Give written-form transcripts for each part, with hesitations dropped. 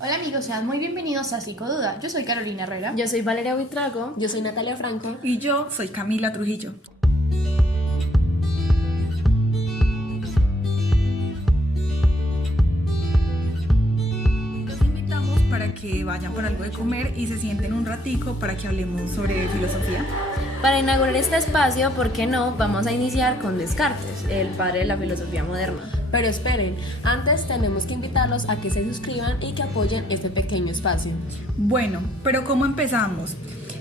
Hola amigos, sean muy bienvenidos a Psicoduda. Yo soy Carolina Herrera. Yo soy Valeria Buitrago. Yo soy Natalia Franco. Y yo soy Camila Trujillo. Los invitamos para que vayan por algo de comer y se sienten un ratico para que hablemos sobre filosofía. Para inaugurar este espacio, ¿por qué no? Vamos a iniciar con Descartes, el padre de la filosofía moderna. Pero esperen, antes tenemos que invitarlos a que se suscriban y que apoyen este pequeño espacio. Bueno, pero ¿cómo empezamos?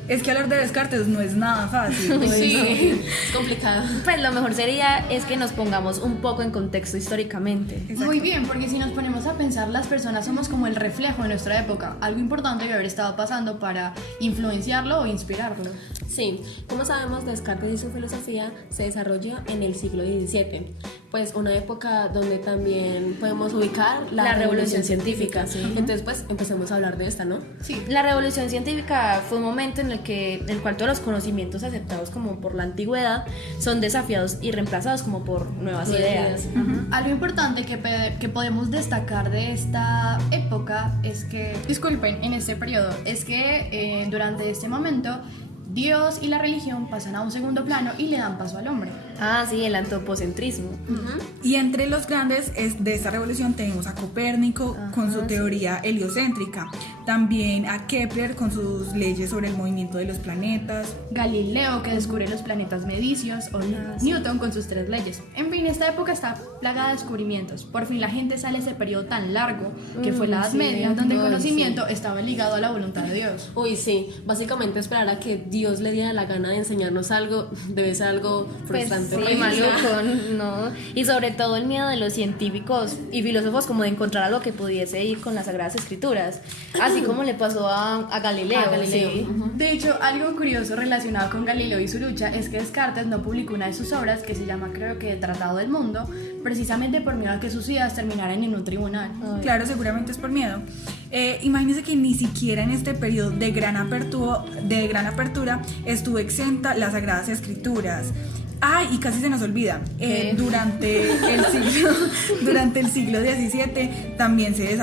Es que hablar de Descartes no es nada fácil. Sí, es complicado. Pues lo mejor sería es que nos pongamos un poco en contexto históricamente. Exacto. Muy bien, porque si nos ponemos a pensar, las personas somos como el reflejo de nuestra época. Algo importante debe haber estado pasando para influenciarlo o inspirarlo. Sí, como sabemos, Descartes y su filosofía se desarrolló en el siglo XVII, pues una época donde también podemos ubicar la revolución científica. sí. Entonces, pues empecemos a hablar de esta, ¿no? Sí. La revolución científica fue un momento en el cual todos los conocimientos aceptados como por la antigüedad son desafiados y reemplazados como por nuevas ideas. Algo importante que podemos destacar de esta época es que, disculpen, en este periodo, es que durante este momento Dios y la religión pasan a un segundo plano y le dan paso al hombre. Ah, sí, el antropocentrismo. Y entre los grandes de esta revolución tenemos a Copérnico con su teoría heliocéntrica, también a Kepler con sus leyes sobre el movimiento de los planetas, Galileo, que descubre los planetas medicios, o Newton con sus 3 leyes. En fin, esta época está plagada de descubrimientos. Por fin la gente sale de ese periodo tan largo que fue la Edad sí, Media, donde el ay, conocimiento estaba ligado a la voluntad de Dios. Uy, sí, básicamente esperar a que Dios le diera la gana de enseñarnos algo debe ser algo Pues frustrante. sí, maluco, ¿no? Y sobre todo el miedo de los científicos y filósofos como de encontrar algo que pudiese ir con las Sagradas Escrituras, así como le pasó a Galileo. A Galileo. Sí. De hecho, algo curioso relacionado con Galileo y su lucha es que Descartes no publicó una de sus obras que se llama, creo que, Tratado del Mundo, precisamente por miedo a que sus ideas terminaran en un tribunal. claro, seguramente es por miedo. Imagínense que ni siquiera en este periodo de gran apertura estuvo exenta las Sagradas Escrituras. Y casi se nos olvida, durante el siglo XVII también se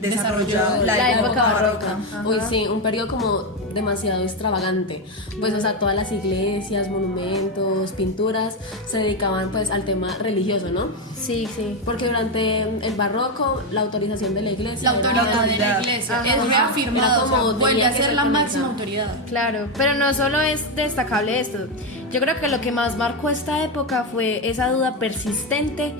desarrolló la época barroca. Uy, sí, un periodo como demasiado extravagante. Pues, o sea, todas las iglesias, monumentos, pinturas se dedicaban pues al tema religioso, ¿no? Sí, sí. Porque durante el barroco la autorización de la iglesia La era- autoridad de la iglesia Ajá. es reafirmada, Era como o sea, vuelve tenía a que ser ser la canonizada. máxima autoridad. Claro, pero no solo es destacable esto. Yo creo que lo que más marcó esta época fue esa duda persistente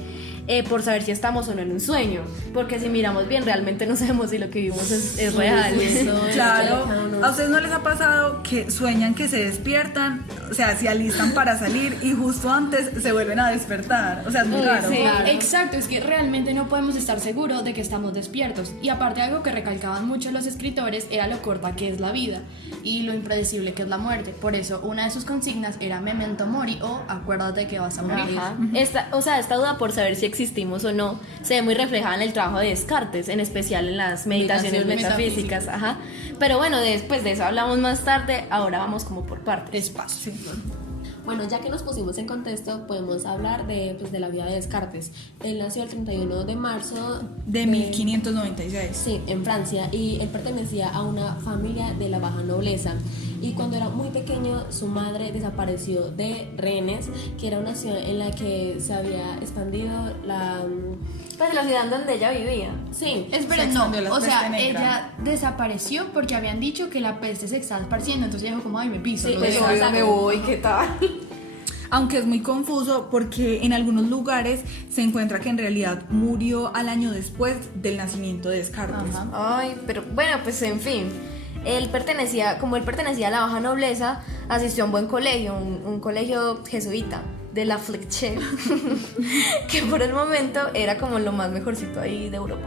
por saber si estamos o no en un sueño. Porque si miramos bien, realmente no sabemos si lo que vivimos es real. Sí, eso es Claro, lejano. ¿a ustedes no les ha pasado que sueñan que se despiertan? O sea, se alistan para salir y justo antes se vuelven a despertar. O sea, es muy Uy, raro. sí. Claro. Exacto, es que realmente no podemos estar seguros de que estamos despiertos. Y aparte, algo que recalcaban mucho los escritores era lo corta que es la vida y lo impredecible que es la muerte. Por eso, una de sus consignas era memento mori, o acuérdate que vas a morir. Ajá. Esta duda por saber si existimos o no se ve muy reflejada en el trabajo de Descartes, en especial en las meditaciones Meditaciones metafísicas. Ajá. Pero bueno, después de eso hablamos más tarde, ahora vamos como por partes. Despacio. Bueno, ya que nos pusimos en contexto, podemos hablar de la vida de Descartes. Él nació el 31 de marzo De 1596. Sí, en Francia, y él pertenecía a una familia de la baja nobleza. Y cuando era muy pequeño, su madre desapareció de Rennes, que era una ciudad en la que se había expandido la... Pues la ciudad donde ella vivía. Sí, Esperen, Se no, expandió la o sea, peste negra. ella desapareció porque habían dicho que la peste se estaba esparciendo, entonces ella dijo como, ay, me piso. Sí, lo pues, dejo. obvio, me voy, ¿qué tal? Aunque es muy confuso porque en algunos lugares se encuentra que en realidad murió al año después del nacimiento de Descartes. Ajá. Ay, pero bueno, pues en fin. Como él pertenecía a la baja nobleza, asistió a un buen colegio, un colegio jesuita de la Fleche, que por el momento era como lo más mejorcito ahí de Europa.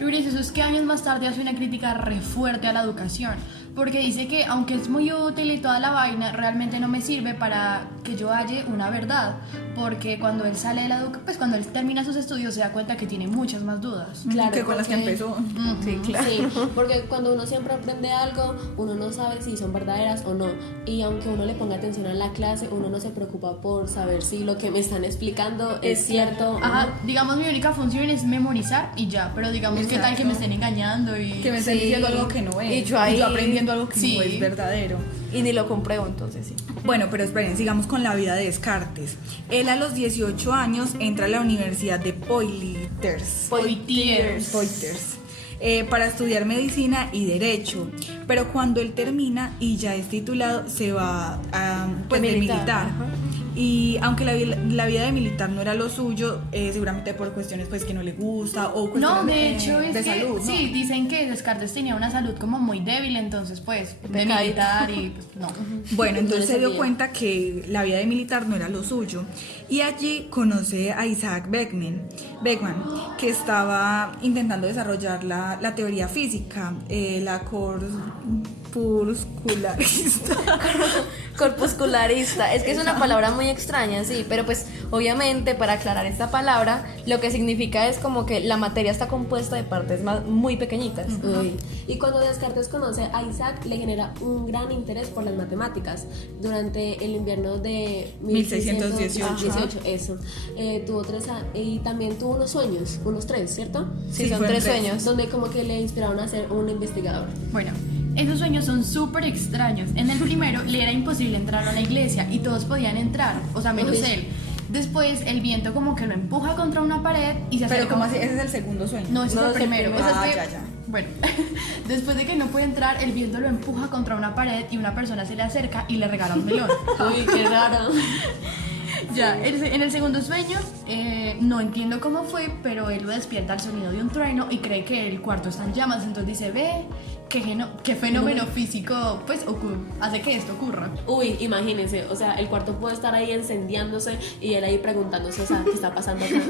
Lo gracioso es que años más tarde hace una crítica re fuerte a la educación, porque dice que aunque es muy útil y toda la vaina, realmente no me sirve para que yo halle una verdad, porque cuando él sale de la pues cuando él termina sus estudios se da cuenta que tiene muchas más dudas. Claro, que con las que porque- empezó. Sí, claro. Sí, porque cuando uno siempre aprende algo, uno no sabe si son verdaderas o no. Y aunque uno le ponga atención a la clase, uno no se preocupa por saber si lo que me están explicando es cierto o Ajá, no. digamos mi única función es memorizar y ya, pero digamos qué tal que me estén engañando y... Que me estén Sí. diciendo algo que no es. Y yo ahí- aprendiendo algo que Sí. no es verdadero. Y ni lo compruebo, entonces sí. Bueno, pero esperen, sigamos con la vida de Descartes. Él a los 18 años entra a la Universidad de Poitiers. Poitiers, para estudiar medicina y derecho, pero cuando él termina y ya es titulado se va a pues, de Militar, militar. ajá. Y aunque la vida de militar no era lo suyo, seguramente por cuestiones pues que no le gusta o cuestiones No, de hecho es de que salud, ¿no? sí, dicen que Descartes tenía una salud como muy débil, entonces pues de Pecadito. militar y pues no. Bueno, entonces No le se dio servía. cuenta que la vida de militar no era lo suyo y allí conoce a Isaac Beckman, que estaba intentando desarrollar la teoría física, la corpuscularista. Corpuscularista, es que es una palabra muy extraña, sí, pero pues obviamente para aclarar esta palabra, lo que significa es como que la materia está compuesta de partes muy pequeñitas. Uy. Y cuando Descartes conoce a Isaac, le genera un gran interés por las matemáticas. Durante el invierno de 1618. Eso. Tuvo 3 años y también tuvo unos 3, ¿cierto? Sí, Sí, son fueron 3 tres. sueños. Donde como que le inspiraron a ser un investigador. Bueno, esos sueños son súper extraños. En el primero le era imposible entrar a la iglesia y todos podían entrar, o sea, menos Uy. él. Después el viento como que lo empuja contra una pared y se Pero acerca. como así, ese es el segundo sueño. No, ese No, es el es el primero. primero. O sea, es Ah, que- ya. Bueno, después de que no puede entrar, el viento lo empuja contra una pared y una persona se le acerca y le regala un melón. Uy, qué raro. Ya, en el segundo sueño, no entiendo cómo fue, pero él lo despierta al sonido de un trueno y cree que el cuarto está en llamas. Entonces dice, ve, qué fenómeno físico pues hace que esto ocurra. Uy, imagínense, o sea, el cuarto puede estar ahí encendiándose y él ahí preguntándose, o sea, ¿qué está pasando acá?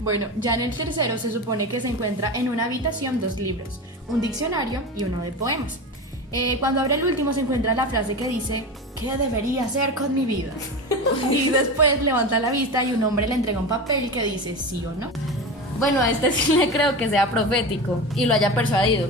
Bueno, ya en el tercero se supone que se encuentra en una habitación 2 libros, un diccionario y uno de poemas. Cuando abre el último se encuentra la frase que dice, ¿qué debería hacer con mi vida? Y después levanta la vista y un hombre le entrega un papel que dice sí o no. Bueno, a este sí le creo que sea profético y lo haya persuadido.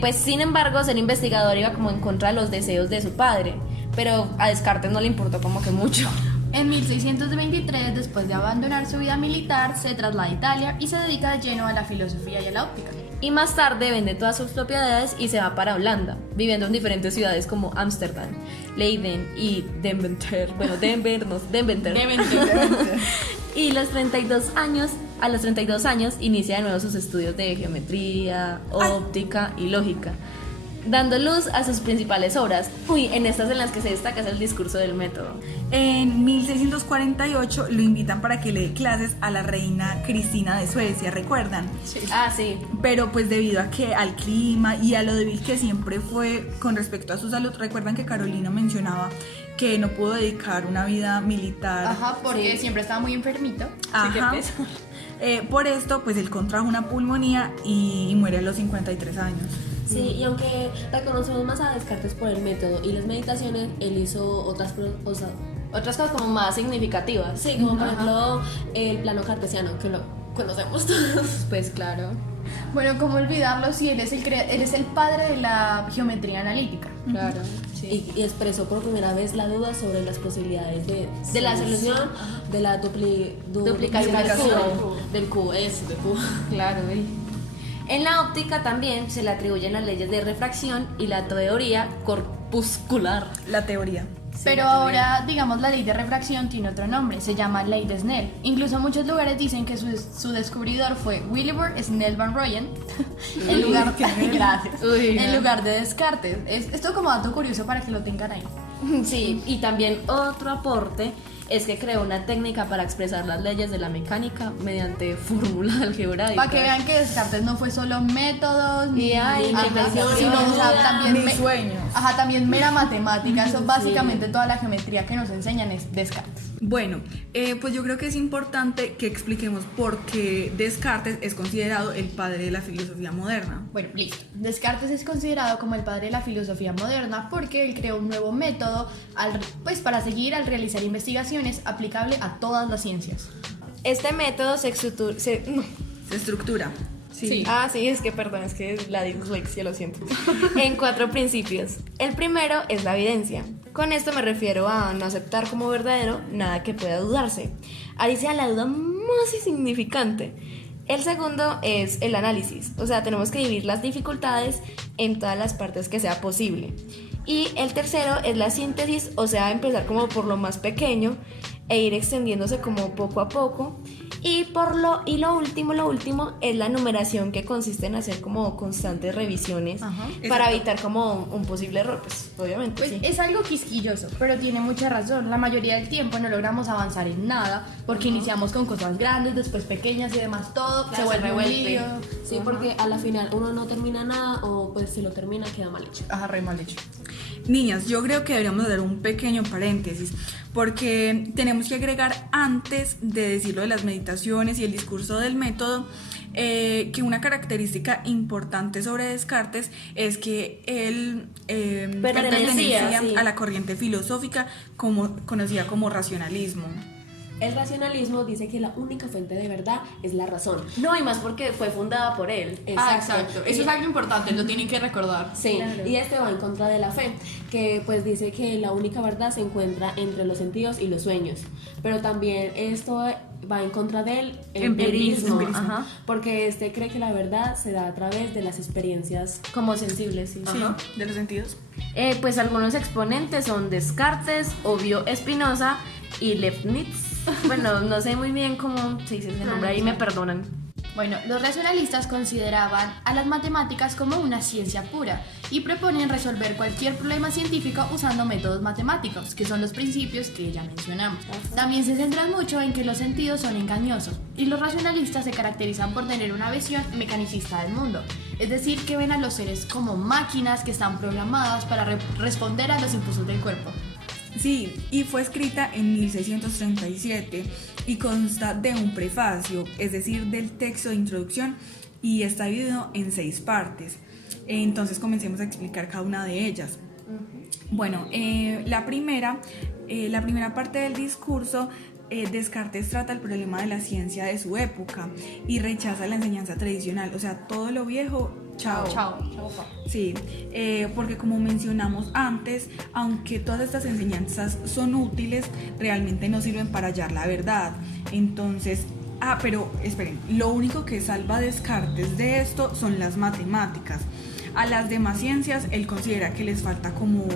Pues sin embargo, ser investigador iba como en contra de los deseos de su padre, pero a Descartes no le importó como que mucho. En 1623, después de abandonar su vida militar, se traslada a Italia y se dedica de lleno a la filosofía y a la óptica. Y más tarde vende todas sus propiedades y se va para Holanda, viviendo en diferentes ciudades como Ámsterdam, Leiden y Deventer. Bueno, Deventer. Y a los 32 años inicia de nuevo sus estudios de geometría, óptica y lógica, dando luz a sus principales obras. En estas en las que se destaca es el discurso del método. En 1648 lo invitan para que le dé clases a la reina Cristina de Suecia, ¿recuerdan? Ah, sí. Pero pues debido a que al clima y a lo débil que siempre fue con respecto a su salud, recuerdan que Carolina mencionaba que no pudo dedicar una vida militar. Ajá, porque siempre estaba muy enfermito. Ajá. Sí, qué Por esto, pues él contrajo una pulmonía y muere a los 53 años. Sí, y aunque reconocemos más a Descartes por el método y las meditaciones, él hizo otras cosas. Otras cosas como más significativas. Sí, como por ejemplo el plano cartesiano, que lo conocemos todos. Pues claro. Bueno, ¿cómo olvidarlo si él es él es el padre de la geometría analítica? Claro. Sí. Y expresó por primera vez la duda sobre las posibilidades De la solución de la Duplicación del del cubo. cubo. Del cubo, eso, del cubo. Claro, En la óptica también se le atribuyen las leyes de refracción y la teoría corpuscular. La teoría. Pero ahora, digamos, la ley de refracción tiene otro nombre, se llama ley de Snell. Incluso muchos lugares dicen que su descubridor fue Willibald Snell van Rooyen, en lugar, gracias, en lugar de Descartes. Esto como dato curioso para que lo tengan ahí. Sí, y también otro aporte es que creó una técnica para expresar las leyes de la mecánica mediante fórmula algebraica. Para que vean que Descartes no fue solo métodos Y hay ajá, invención, sino o sea, también Mis sueños. Ajá, también mera matemática. Eso básicamente toda la geometría que nos enseñan es Descartes. Bueno, pues yo creo que es importante que expliquemos por qué Descartes es considerado el padre de la filosofía moderna. Bueno, listo. Descartes es considerado como el padre de la filosofía moderna porque él creó un nuevo método para seguir al realizar investigaciones aplicable a todas las ciencias. Este método Se estructura. Sí. Ah, sí, es que la dislexia, lo siento. En 4 principios. El primero es la evidencia. Con esto me refiero a no aceptar como verdadero nada que pueda dudarse. Ahí sea la duda más insignificante. El segundo es el análisis, o sea, tenemos que dividir las dificultades en todas las partes que sea posible. Y el tercero es la síntesis, o sea, empezar como por lo más pequeño e ir extendiéndose como poco a poco. Y lo último es la numeración, que consiste en hacer como constantes revisiones. Ajá. Para evitar como un posible error, pues obviamente Pues sí. es algo quisquilloso, pero tiene mucha razón. La mayoría del tiempo no logramos avanzar en nada porque iniciamos con cosas grandes, después pequeñas y demás, todo se vuelve un lío. Sí, porque a la final uno no termina nada o pues si lo termina queda mal hecho. Ajá, re mal hecho. Niñas, yo creo que deberíamos dar un pequeño paréntesis porque tenemos que agregar, antes de decirlo de las meditaciones y el discurso del método, que una característica importante sobre Descartes es que él pertenecía sí. a la corriente filosófica conocida como racionalismo. El racionalismo dice que la única fuente de verdad es la razón. No, y más porque fue fundada por él. Eso es algo importante, lo tienen que recordar. Sí, Claro. y este va en contra de la fe, que pues dice que la única verdad se encuentra entre los sentidos y los sueños. Pero también esto va en contra del empirismo, Ajá. porque este cree que la verdad se da a través de las experiencias. Como sensible, sí. Sí, de los sentidos. Pues algunos exponentes son Descartes, Obvio Spinoza y Leibniz. Bueno, no sé muy bien cómo se dice ese nombre, ahí me perdonan. Bueno, los racionalistas consideraban a las matemáticas como una ciencia pura y proponen resolver cualquier problema científico usando métodos matemáticos, que son los principios que ya mencionamos. También se centran mucho en que los sentidos son engañosos y los racionalistas se caracterizan por tener una visión mecanicista del mundo, es decir, que ven a los seres como máquinas que están programadas para responder a los impulsos del cuerpo. Sí, y fue escrita en 1637 y consta de un prefacio, es decir, del texto de introducción, y está dividido en 6 partes. Entonces comencemos a explicar cada una de ellas. Bueno, la primera parte del discurso, Descartes trata el problema de la ciencia de su época y rechaza la enseñanza tradicional, o sea, todo lo viejo, chao. Chao. Sí, porque como mencionamos antes, aunque todas estas enseñanzas son útiles, realmente no sirven para hallar la verdad. Entonces, pero esperen, lo único que salva a Descartes de esto son las matemáticas. A las demás ciencias él considera que les falta como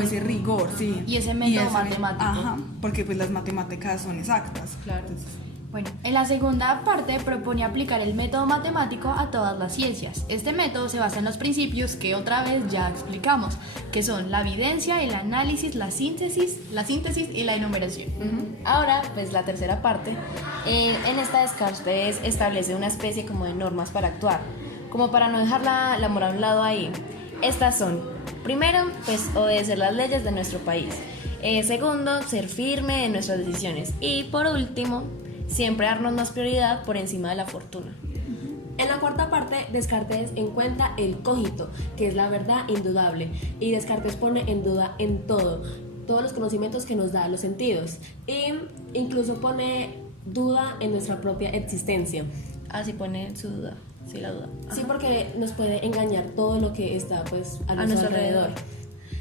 ese rigor, sí. Y ese método matemático. Ajá, porque pues las matemáticas son exactas. Claro. Entonces, Bueno, en la segunda parte propone aplicar el método matemático a todas las ciencias. Este método se basa en los principios que otra vez ya explicamos, que son la evidencia, el análisis, la síntesis y la enumeración. Ahora, pues la tercera parte, en esta Descartes establece una especie como de normas para actuar, como para no dejar la moral a un lado ahí. Estas son, primero, pues obedecer las leyes de nuestro país. Segundo, ser firme en nuestras decisiones. Y por último, siempre darnos más prioridad por encima de la fortuna. En la cuarta parte, Descartes encuentra el cogito, que es la verdad indudable, y Descartes pone en duda en todos los conocimientos que nos da los sentidos, e incluso pone duda en nuestra propia existencia. Así pone su duda, sí, la duda. Sí, porque nos puede engañar todo lo que está pues a nuestro alrededor.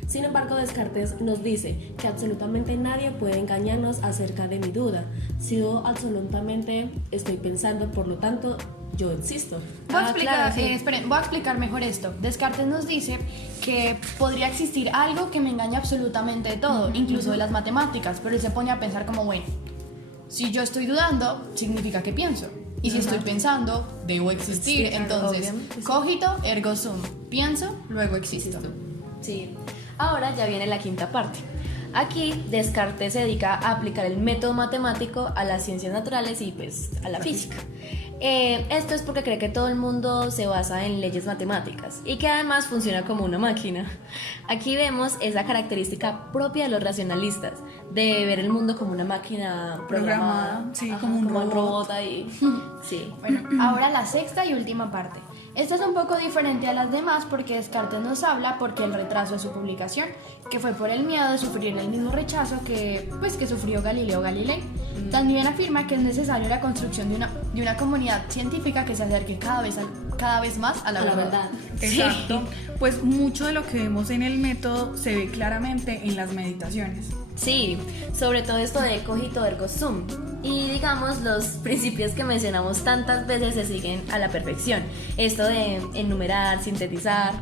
Sin embargo, Descartes nos dice que absolutamente nadie puede engañarnos acerca de mi duda. Si yo absolutamente estoy pensando, por lo tanto, yo existo. Voy a explicar mejor esto. Descartes nos dice que podría existir algo que me engaña absolutamente de todo, incluso de las matemáticas, pero él se pone a pensar como, bueno, si yo estoy dudando, significa que pienso. Y si estoy pensando, debo existir. Sí, Entonces, obviamente, sí. cogito ergo sum. Pienso, luego existo. Sí. Ahora ya viene la quinta parte. Aquí Descartes se dedica a aplicar el método matemático a las ciencias naturales y pues a la física. Esto es porque cree que todo el mundo se basa en leyes matemáticas y que además funciona como una máquina. Aquí vemos esa característica propia de los racionalistas, de ver el mundo como una máquina programada, Sí, como un robot. robot ahí. Sí. Bueno, ahora la sexta y última parte. Esta es un poco diferente a las demás porque Descartes nos habla porque el retraso de su publicación, que fue por el miedo de sufrir el mismo rechazo que sufrió Galileo Galilei. También afirma que es necesaria la construcción de una comunidad científica que se acerque cada vez más a la verdad. Exacto. Pues mucho de lo que vemos en el método se ve claramente en las meditaciones. Sí, sobre todo esto de cogito ergo sum. Y digamos, los principios que mencionamos tantas veces se siguen a la perfección. Esto de enumerar, sintetizar,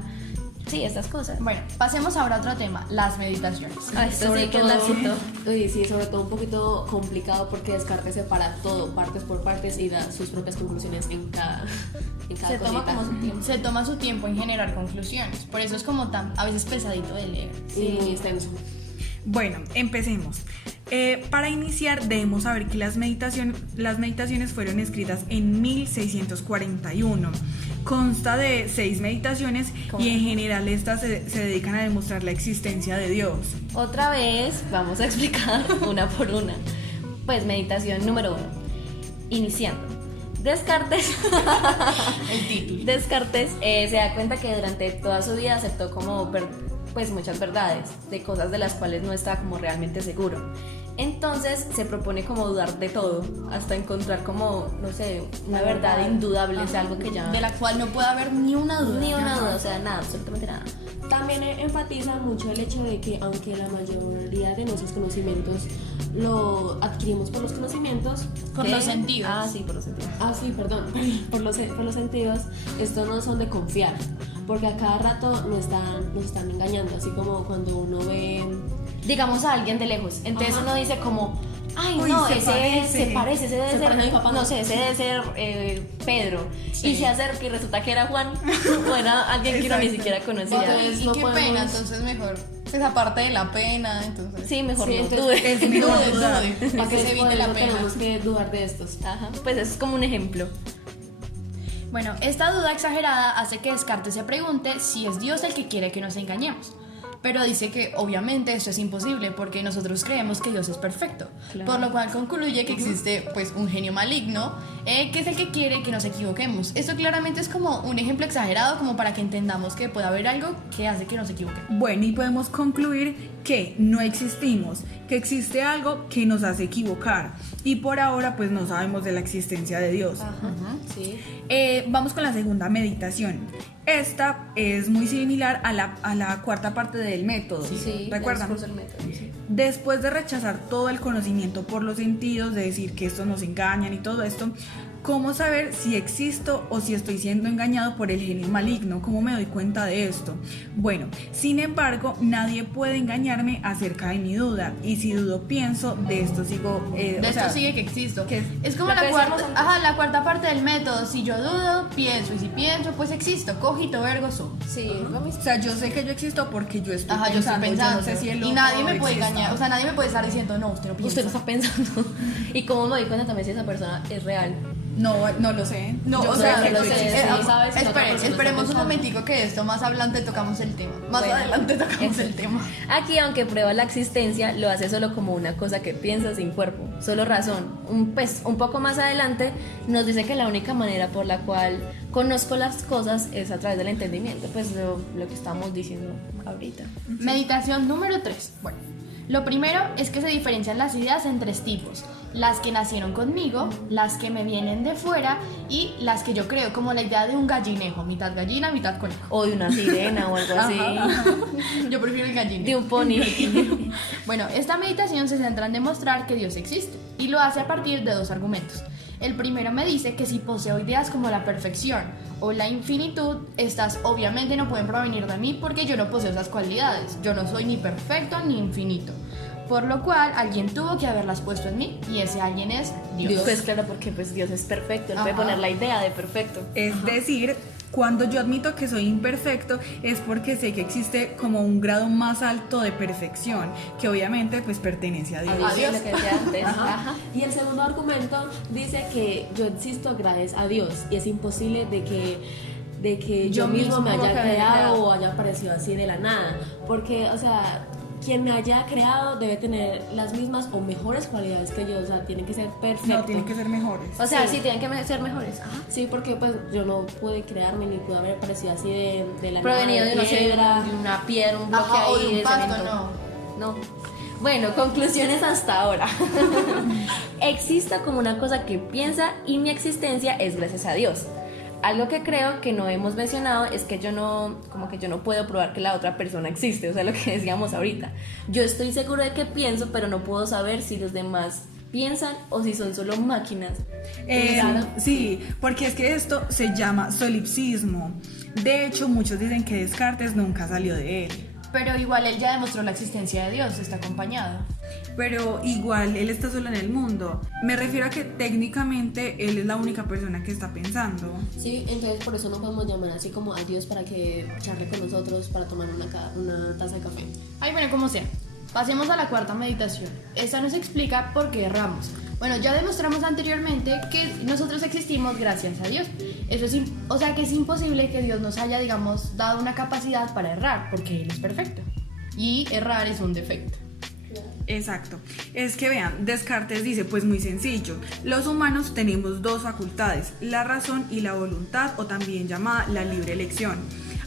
sí, estas cosas. Bueno, pasemos ahora a otro tema, las meditaciones. Esto Sobre sí que es todo- larguito. Uy, sí, sobre todo un poquito complicado porque Descartes separa todo, partes por partes, y da sus propias conclusiones en cada Se toma, cosita. como su tiempo. Se toma su tiempo en generar conclusiones, por eso es como tan a veces pesadito de leer. Sí, muy extenso. Bueno, empecemos. Para iniciar debemos saber que las meditaciones fueron escritas en 1641. Consta de 6 meditaciones y en general estas se dedican a demostrar la existencia de Dios. Otra vez vamos a explicar una por una. Pues meditación número 1. Iniciando. Descartes El título. Descartes se da cuenta que durante toda su vida aceptó como pues muchas verdades de cosas de las cuales no estaba como realmente seguro. Entonces se propone como dudar de todo hasta encontrar como, no sé, una verdad indudable, o sea, algo que ya... De la cual no puede haber ni una duda. Ni una duda, o sea, nada, absolutamente nada. También enfatiza mucho el hecho de que aunque la mayoría de nuestros conocimientos lo adquirimos por los conocimientos, Por los sentidos. Ah, sí, por los sentidos. Ah, sí, perdón, por los sentidos, estos no son de confiar, porque a cada rato nos están engañando, así como cuando uno ve... Digamos a alguien de lejos, entonces Ajá. uno dice como, ay Uy, no, se ese parece. se parece, ese debe Se ser, parece a mi papá. no sé, ese debe ser Pedro. Sí. Y se acerca y resulta que era Juan, o era alguien que uno ni Exacto. siquiera conocía. Entonces, Y no qué podemos- pena, entonces mejor. Pues aparte de la pena, entonces. Sí, mejor Sí, no entonces, dude. Es mejor dudar. Dude, para que Entonces, se por evite la eso pena. tenemos que dudar de estos. Ajá, pues eso es como un ejemplo. Bueno, esta duda exagerada hace que Descartes se pregunte si es Dios el que quiere que nos engañemos. Pero dice que obviamente esto es imposible porque nosotros creemos que Dios es perfecto, Claro. por lo cual concluye que existe pues un genio maligno que es el que quiere que nos equivoquemos. Esto claramente es como un ejemplo exagerado como para que entendamos que puede haber algo que hace que nos equivoquemos. Bueno, y podemos concluir que no existimos, que existe algo que nos hace equivocar y por ahora pues no sabemos de la existencia de Dios. Sí. Vamos con la segunda meditación. Esta es muy similar a la cuarta parte del método. Sí, ¿Recuerdan? el discurso del método, sí. Después de rechazar todo el conocimiento por los sentidos, de decir que estos nos engañan y todo esto, ¿cómo saber si existo o si estoy siendo engañado por el genio maligno? ¿Cómo me doy cuenta de esto? Bueno, sin embargo, nadie puede engañarme acerca de mi duda. Y si dudo, pienso, de esto sigo... De o esto sea, sigue que existo. que Es como lo la que cuarta, decíamos antes. la cuarta parte del método. Si yo dudo, pienso. Y si pienso, pues existo. Cogito ergo sum. Sí, lo mismo. o sea, yo sé que yo existo porque yo estoy Ajá, yo estoy pensando. no sé si el y otro nadie me puede exista. engañar. O sea, nadie me puede estar diciendo, no, usted no piensa. Usted no está pensando. ¿Y cómo me doy cuenta también si esa persona es real? No lo sé. No, Yo o sé sea, que no tú lo sé, existes. sí, sabes si la otra persona esperemos está un pensando. momentico que esto más adelante tocamos el tema. Más Bueno, adelante tocamos eso. el tema. Aquí, aunque prueba la existencia, lo hace solo como una cosa que piensa sin cuerpo, solo razón. Un poco más adelante nos dice que la única manera por la cual conozco las cosas es a través del entendimiento, pues lo que estamos diciendo ahorita. Meditación número 3. Bueno, lo primero es que se diferencian las ideas en 3 tipos. Las que nacieron conmigo, las que me vienen de fuera y las que yo creo, como la idea de un gallinejo, mitad gallina, mitad conejo. O de una sirena o algo así. Yo prefiero el gallinejo. De un pony. Bueno, esta meditación se centra en demostrar que Dios existe y lo hace a partir de 2 argumentos. El primero me dice que si poseo ideas como la perfección o la infinitud, estas obviamente no pueden provenir de mí porque yo no poseo esas cualidades. Yo no soy ni perfecto ni infinito. Por lo cual, alguien tuvo que haberlas puesto en mí y ese alguien es Dios. Pues claro, porque pues Dios es perfecto, él puede Ajá. poner la idea de perfecto. Es decir, cuando yo admito que soy imperfecto es porque sé que existe como un grado más alto de perfección, que obviamente pues pertenece a Dios. Adiós. Lo que decía antes. Ajá. Ajá. Y el segundo argumento dice que yo existo gracias a Dios y es imposible de que yo mismo me mismo haya que haya creado creado. o haya aparecido así de la nada, porque, o sea, quien me haya creado debe tener las mismas o mejores cualidades que yo, o sea, tiene que ser perfecto. No, tienen que ser mejores. O sea, Sí. sí, tienen que ser mejores. Ajá. Sí, porque pues yo no pude crearme ni pude haber aparecido así de la Provenido nada, de, no sé, piedra. de una piedra, un bloque Ajá, o ahí de un de pasto, cemento. No. Bueno, conclusiones hasta ahora. Existo como una cosa que piensa y mi existencia es gracias a Dios. Algo que creo que no hemos mencionado es que yo no puedo probar que la otra persona existe, o sea, lo que decíamos ahorita. Yo estoy seguro de que pienso, pero no puedo saber si los demás piensan o si son solo máquinas. Claro. Sí, porque es que esto se llama solipsismo. De hecho, muchos dicen que Descartes nunca salió de él. Pero igual él ya demostró la existencia de Dios, está acompañado. Pero igual, él está solo en el mundo. Me refiero a que técnicamente él es la única persona que está pensando. Sí, entonces por eso no podemos llamar así como a Dios para que charle con nosotros para tomar una taza de café. Ay, bueno, como sea. Pasemos a la cuarta meditación. Esta nos explica por qué erramos. Bueno, ya demostramos anteriormente que nosotros existimos gracias a Dios. Eso es, o sea que es imposible que Dios nos haya, digamos, dado una capacidad para errar, porque Él es perfecto. Y errar es un defecto. Exacto. Es que vean, Descartes dice, pues muy sencillo, los humanos tenemos dos facultades, la razón y la voluntad, o también llamada la libre elección.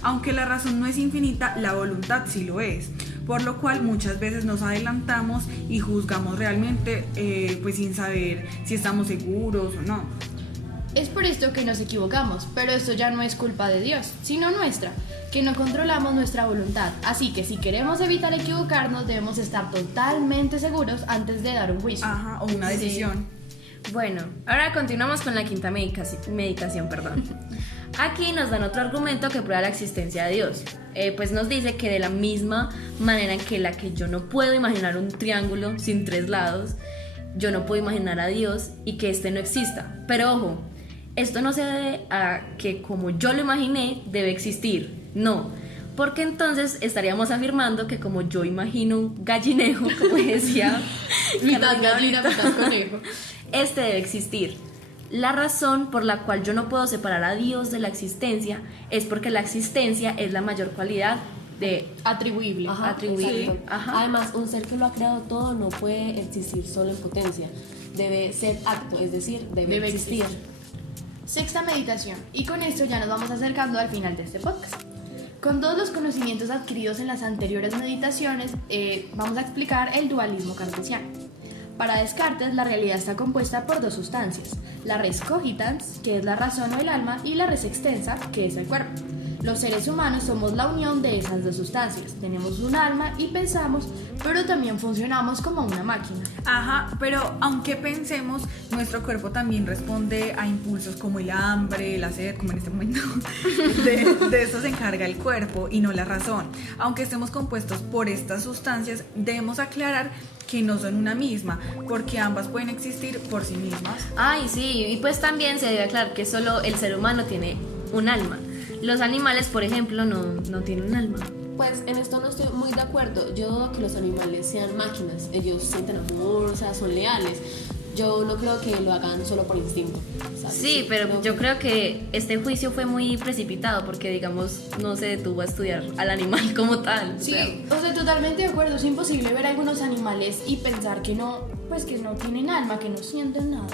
Aunque la razón no es infinita, la voluntad sí lo es, por lo cual muchas veces nos adelantamos y juzgamos realmente, pues sin saber si estamos seguros o no. Es por esto que nos equivocamos, pero esto ya no es culpa de Dios, sino nuestra, que no controlamos nuestra voluntad. Así que si queremos evitar equivocarnos, debemos estar totalmente seguros antes de dar un juicio. Ajá, o una decisión. Bueno, ahora continuamos con la quinta meditación, perdón. Aquí nos dan otro argumento que prueba la existencia de Dios. Pues nos dice que de la misma manera en que yo no puedo imaginar un triángulo sin tres lados, yo no puedo imaginar a Dios y que este no exista. Pero ojo, esto no se debe a que como yo lo imaginé debe existir. No, porque entonces estaríamos afirmando que como yo imagino un gallinejo, como decía Mitad gallina, mitad conejo. este debe existir. La razón por la cual yo no puedo separar a Dios de la existencia es porque la existencia es la mayor cualidad de Atribuible. Ajá, atribuible. exacto. Ajá. Además, un ser que lo ha creado todo no puede existir solo en potencia. Debe ser acto, es decir, debe existir. Sexta meditación. Y con esto ya nos vamos acercando al final de este podcast. Con todos los conocimientos adquiridos en las anteriores meditaciones, vamos a explicar el dualismo cartesiano. Para Descartes, la realidad está compuesta por dos sustancias, la res cogitans, que es la razón o el alma, y la res extensa, que es el cuerpo. Los seres humanos somos la unión de esas dos sustancias. Tenemos un alma y pensamos, pero también funcionamos como una máquina. Ajá, pero aunque pensemos, nuestro cuerpo también responde a impulsos como el hambre, la sed, como en este momento. De eso se encarga el cuerpo y no la razón. Aunque estemos compuestos por estas sustancias, debemos aclarar que no son una misma, porque ambas pueden existir por sí mismas. Ay, sí, y pues también se debe aclarar que solo el ser humano tiene un alma. Los animales, por ejemplo, no tienen un alma. Pues en esto no estoy muy de acuerdo. Yo dudo que los animales sean máquinas. Ellos sienten amor, o sea, son leales. Yo no creo que lo hagan solo por instinto, ¿sabes? Sí, pero yo creo que este juicio fue muy precipitado porque, digamos, no se detuvo a estudiar al animal como tal. Sí, o sea, totalmente de acuerdo. Es imposible ver a algunos animales y pensar que no, pues que no tienen alma, que no sienten nada.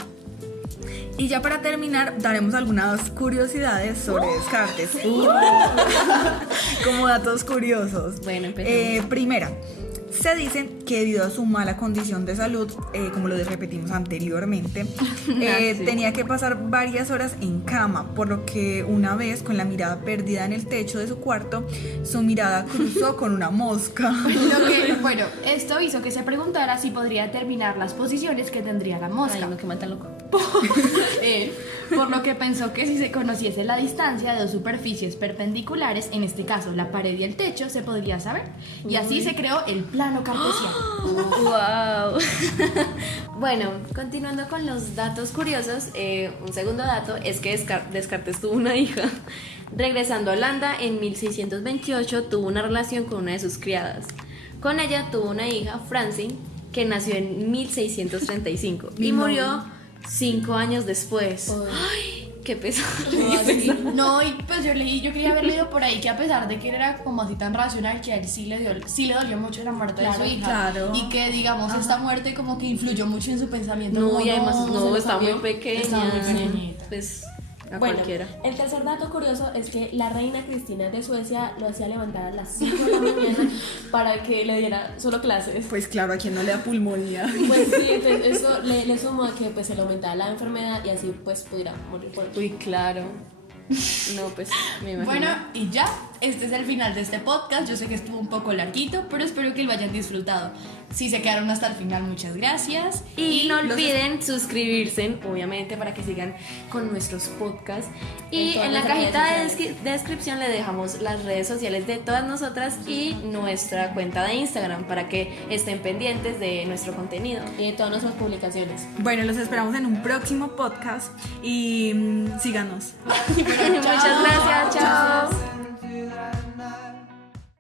Y ya para terminar, daremos algunas curiosidades sobre Descartes. Como datos curiosos. Bueno, empecemos. Primera, se dice que debido a su mala condición de salud, como lo repetimos anteriormente, Sí. tenía que pasar varias horas en cama, por lo que una vez, con la mirada perdida en el techo de su cuarto, su mirada cruzó con una mosca. Bueno, esto hizo que se preguntara si podría determinar las posiciones que tendría la mosca. Ay, no, que mata loco. Por lo que pensó que si se conociese la distancia de dos superficies perpendiculares, en este caso la pared y el techo, se podría saber. Y así se creó el plano cartesiano. ¡Wow! Bueno, continuando con los datos curiosos, un segundo dato es que Descartes tuvo una hija. Regresando a Holanda, en 1628 tuvo una relación con una de sus criadas. Con ella tuvo una hija, Francine, que nació en 1635 y No. murió 5 años después. Ay. ¡Ay! Qué pesado. No, y pues yo quería haber leído por ahí que a pesar de que él era como así tan racional, que a él sí le dolió mucho la muerte de su hija. Claro. Y que digamos esta muerte como que influyó mucho en su pensamiento. No, como, y además se no, lo está muy cambió. pequeña. Está muy pequeñita. Pues a Bueno, cualquiera. el tercer dato curioso es que la reina Cristina de Suecia lo hacía levantar a las 5 de la mañana para que le diera solo clases. Pues claro, a quien no le da pulmonía. Pues sí, entonces eso le sumó a que pues se le aumentaba la enfermedad y así pues pudiera morir por Uy, claro. No, pues me imagino. Bueno, y ya, este es el final de este podcast. Yo sé que estuvo un poco larguito, pero espero que lo hayan disfrutado. Si se quedaron hasta el final, muchas gracias. Y no olviden suscribirse, obviamente, para que sigan con nuestros podcasts. Y todas en la nuestras cajita de redes sociales. descripción le dejamos las redes sociales de todas nosotras y nuestra cuenta de Instagram para que estén pendientes de nuestro contenido. y de todas nuestras publicaciones. Bueno, los esperamos en un próximo podcast y síganos. Muchas gracias, chao.